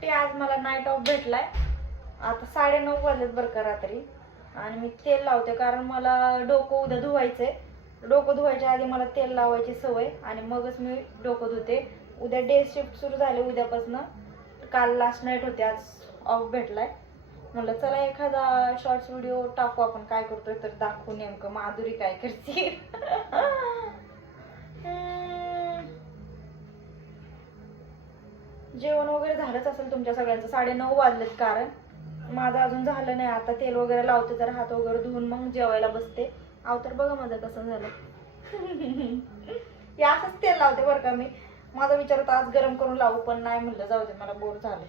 सुट्टी, आज मला नाईट ऑफ भेटलाय. आता 9:30 वाजलेत बरं का रात्री. आणि मी तेल लावते कारण मला डोकं उद्या धुवायचंय. डोकं धुवायच्या आधी मला तेल लावायची सवय आणि मगच मी डोकं धुते. उद्या डे शिफ्ट सुरू झाले उद्यापासून. काल लास्ट नाईट होते, आज ऑफ भेटलाय. म्हणलं चला एखादा शॉर्ट्स व्हिडिओ टाकू आपण, काय करतोय तर दाखवू नेमकं माधुरी काय करते. जेवण वगैरे झालंच असेल तुमच्या सगळ्यांचं. 9:30 वाजलेत कारण माझं अजून झालं नाही. आता तेल वगैरे लावते, जरा हात वगैरे धुवून मग जेवायला बसते. तर बघा माझं कसं झालं. हे असंच तेल लावते बरं का मी. माझा विचार होता आज गरम करून लावू, पण नाही म्हणलं जाऊ दे, मला बोर झालं.